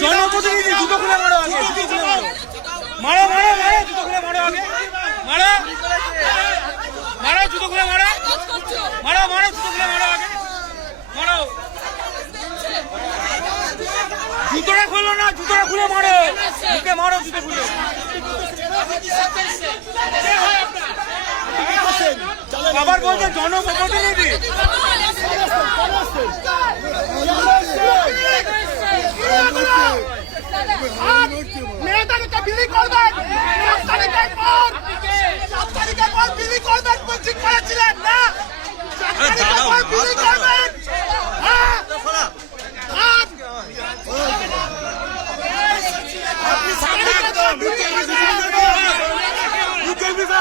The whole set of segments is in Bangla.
জনপ্রতিনিধি জুতো খুলে মারো আগে, জুতো খুলে মারো, মারো মারো মারো, জুতো খুলে মারো আগে, মারো মারো, জুতো খুলে মারো, মারো মারো, জুতো খুলে মারো আগে, মারো, জুতোটা খুলো না, জুতোটা খুলে মারো, মুখে মারো, জুতো খুলে। আবার বলছে জনপ্রতিনিধি, মেয়েদেরকে বিলি করবেন, 7 তারিখের পর, 7 তারিখের পর বিলি করবেন বলছি করেছিলেন না, 7 তারিখের পর বিলি করবেন।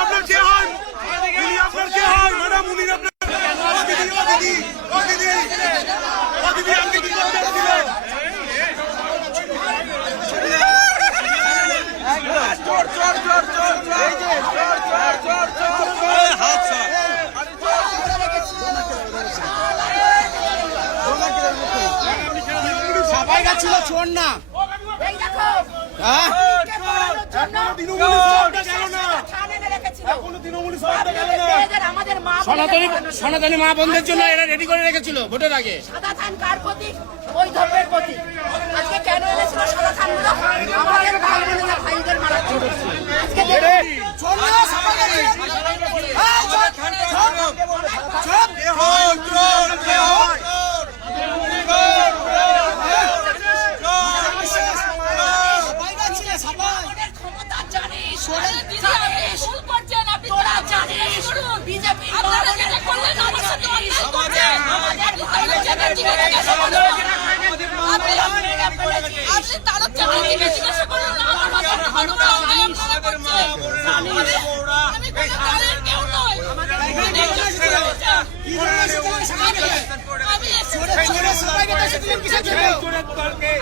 আপনার কে হয়, আপনার কে হয় ম্যাডাম, উনি আপনার সবাই ছিল চোর না, সনাতনী মা বোনদের জন্য এরা রেডি করে রেখেছিল ভোটের আগে। সাদা ধান কার প্রতীক? ওই ধর্মের প্রতীক। আজকে কেন এনেছিল সাদা ধানগুলো? আমাদের ভাই বোনেরা ভাইদের মারা হচ্ছে। আজকে চোর না, সবাই গেছে।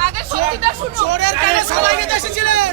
আগে সত্যিটা শুনুন, চোরের কাছে সবাই এসেছিলেন।